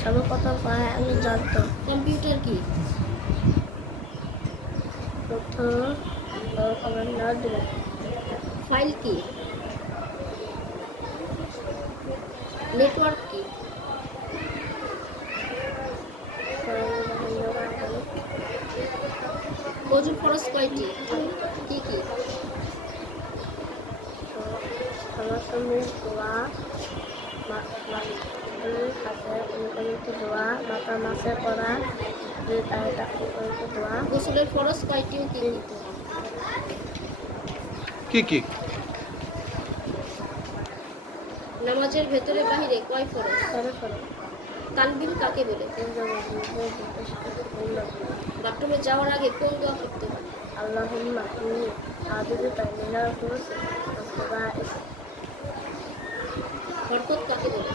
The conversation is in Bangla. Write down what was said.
সর্বপ্রথম আমি জানতো কম্পিউটার কি? প্রথম কমান্ডার দিল। ফাইল কি? নেটওয়ার্ক কি? অজু ফরজ কয়টি? কি কি? সমসাময়িক দোয়া, হাতে অনুপ্রাণিত দোয়া, মাথা মাসে করা, অনুপ্রাণিত দোয়া। গোসলের ফরজ কয়টি ও কি কি? কি কি? নামাজের ভেতরে বাহিরে কয় ফরজ? তানবিল কাকে বলে? বাথরুমে যাওয়ার আগে কোন দোয়া করতে হয়? আল্লাহুম্মা ইন্নী আ'উযুবিকা মিনাল খুবুসি ওয়াল খাবাইস। বরকত কাকে বলে?